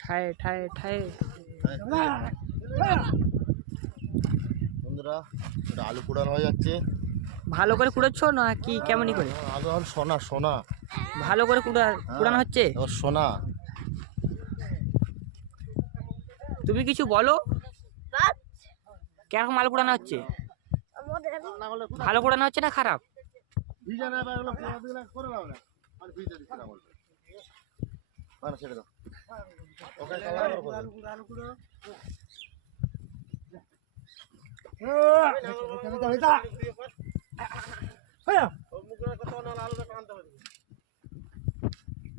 ঠায় ঠায় ঠায় বন্ধুরা এটা আলু কুড়ানো হয়ে যাচ্ছে। ভালো করে কুড়োচ্ছ না কি কেমনই করে? আলু আর সোনা সোনা ভালো করে কুড়ানো হচ্ছে। সোনা তুমি কিছু বলো, কেরকম আলু কুড়ানো হচ্ছে? ভালো কুড়ানো হচ্ছে না খারাপ? ছেড়ে দাও ওকে